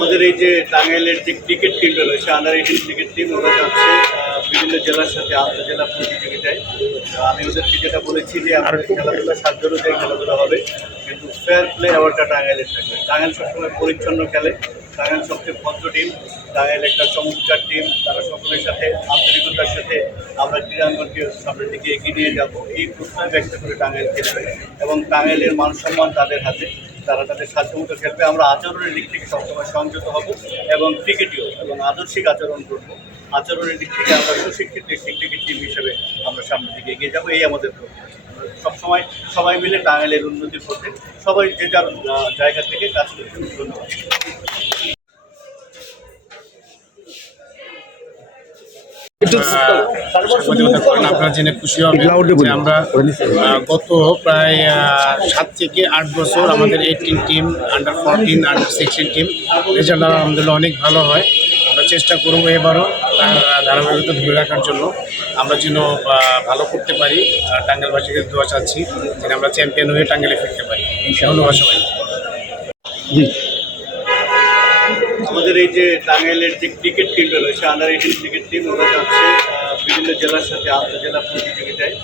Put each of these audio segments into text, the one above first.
আমাদের এই যে টাঙ্গাইলের যে ক্রিকেট টিমটা রয়েছে আন্ডার এইটিন ক্রিকেট টিম ওরা যাচ্ছে বিভিন্ন জেলার সাথে আন্তঃজেলা প্রতিযোগিতায়। আমি ওদেরকে যেটা বলেছি যে আমাদের খেলাধুলা সাধ্য অনুযায়ী খেলাধুলা হবে কিন্তু ফেয়ার প্লে অ্যাওয়ার্ডটা টাঙ্গাইলের থাকবে। টাঙ্গাইল সবসময় পরিচ্ছন্ন খেলে। টাঙ্গাইল সবচেয়ে ভদ্র টিম টাঙ্গাইল একটা চমৎকার টিম তারা সকলের সাথে আন্তরিকতার সাথে আমরা ক্রীড়াঙ্গনকে সামনের দিকে এগিয়ে নিয়ে যাব। এই প্রশ্নয় ব্যক্ত করে টাঙ্গাইল খেলবে। এবং টাঙ্গাইলের মান সম্মান তাদের হাতে। তারা তাদের সাধ্যমতো খেলবে। আমরা আচরণের দিক থেকে সবসময় সংযত হব এবং ক্রিকেটীয় এবং আদর্শিক আচরণ করব। আচরণের দিক থেকে আমরা সুশিক্ষিত একটি ক্রিকেট টিম হিসেবে আমরা সামনের দিকে এগিয়ে যাব। এই আমাদের সবসময় সবাই মিলে টাঙ্গাইলের উন্নতির পথে সবাই যে যার জায়গা থেকে কাজ করছে। ধন্যবাদ। আপনারা জেনে খুশি হবেন যে আমরা গত প্রায় সাত থেকে আট বছর আমাদের eighteen team under fourteen under sixteen team result আলহামদুলিল্লাহ অনেক ভালো হয়। আমরা চেষ্টা করব এবারও তার ধারাবাহিকতা ধরে রাখার জন্য। আমরা যেন ভালো করতে পারি। আর টাঙ্গাইলবাসীকে দোয়া চাচ্ছি যেন আমরা চ্যাম্পিয়ন হয়ে টাঙ্গাইলে ফিরতে পারি। ধন্যবাদ সবাই আমাদের এই যে টাঙ্গাইলের যে ক্রিকেট টিমটা রয়েছে আন্ডার এইটিন ক্রিকেট টিম, ওরা যাচ্ছে বিভিন্ন জেলার সাথে আন্তঃজেলা প্রতিযোগিতায়।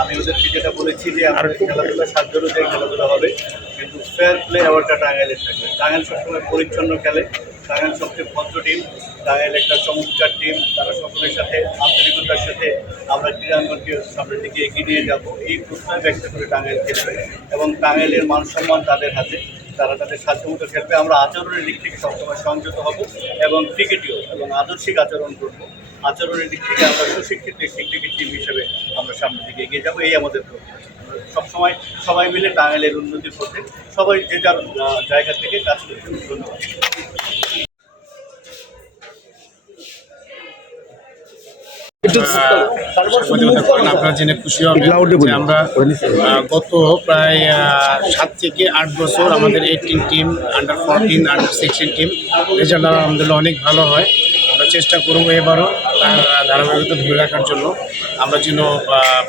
আমি ওদেরকে যেটা বলেছি যে, আমাদের খেলাধুলা সাধ্য অনুযায়ী খেলাধুলা হবে, কিন্তু ফেয়ার প্লে অ্যাওয়ার্ডটা টাঙ্গাইলের থাকবে। টাঙ্গাইল সবসময় পরিচ্ছন্ন খেলে। টাঙ্গাইল সবচেয়ে ভদ্র টিম, টাঙ্গাইল একটা চমৎকার টিম, তারা সকলের সাথে, আন্তরিকতার সাথে আমরা ক্রীড়াঙ্গনকে সামনের দিকে এগিয়ে নিয়ে যাব। এই প্রশ্নয় ব্যক্ত করে টাঙ্গাইল খেলবে। এবং টাঙ্গাইলের মান সম্মান তাদের হাতে। তারা তাদের সাধ্যমতো খেলবে। আমরা আচরণের দিক থেকে সবসময় সংযত হব এবং ক্রিকেটীয় এবং আদর্শিক আচরণ করব। আচরণের দিক থেকে আমরা সুশিক্ষিত একটি ক্রিকেট টিম হিসেবে আমরা সামনের দিকে এগিয়ে যাব। এই আমাদের সবসময় সবাই মিলে টাঙ্গাইলের উন্নতির পথে সবাই যে যার জায়গা থেকে কাজ করতে ধন্যবাদ। আপনারা জেনে খুশি হবেন যে আমরা গত প্রায় সাত থেকে আট বছর আমাদের eighteen team under fourteen under sixteen team result আলহামদুলিল্লাহ অনেক ভালো হয়। আমরা চেষ্টা করব এবারও তার ধারাবাহিকতা ধরে রাখার জন্য। আমরা যেন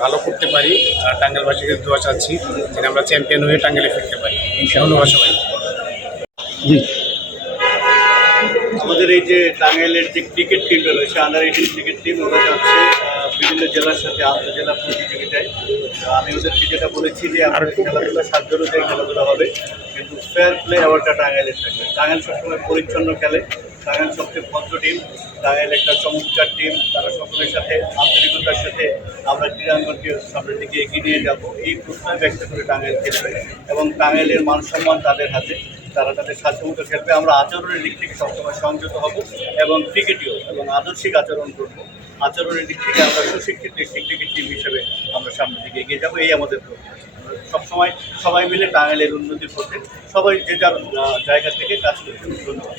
ভালো করতে পারি। আর টাঙ্গাইলবাসীকে দোয়া চাচ্ছি যেন আমরা চ্যাম্পিয়ন হয়ে টাঙ্গাইলে ফিরতে পারি। ধন্যবাদ সবাই আমাদের এই যে টাঙ্গাইলের যে ক্রিকেট টিমটা রয়েছে আন্ডার এইটিন ক্রিকেট টিম ওরা যাচ্ছে বিভিন্ন জেলার সাথে আন্তঃজেলা প্রতিযোগিতায়। আমি ওদেরকে যেটা বলেছি যে আমাদের খেলাধুলা সাধ্য অনুযায়ী খেলাধুলা হবে কিন্তু ফেয়ার প্লে অ্যাওয়ার্ডটা টাঙ্গাইলের থাকবে। টাঙ্গাইল সবসময় পরিচ্ছন্ন খেলে। টাঙ্গাইল সবচেয়ে ভদ্র টিম টাঙ্গাইল একটা চমৎকার টিম তারা সকলের সাথে আন্তরিকতার সাথে আমরা ক্রীড়াঙ্গনকে সামনের দিকে এগিয়ে নিয়ে যাব। এই প্রশ্নয় ব্যক্ত করে টাঙ্গাইল খেলবে। এবং টাঙ্গাইলের মান সম্মান তাদের হাতে। তারা তাদের সাধ্যমতো খেলবে আমরা আচরণের দিক থেকে সবসময় সংযত হব এবং ক্রিকেটীয় এবং আদর্শিক আচরণ করব। আচরণের দিক থেকে আমরা সুশিক্ষিত একটি ক্রিকেট টিম হিসেবে আমরা সামনের দিকে এগিয়ে যাব। এই আমাদের সবসময় সবাই মিলে টাঙ্গাইলের উন্নতি করতে সবাই যে যার জায়গা থেকে কাজ করতে ধন্যবাদ।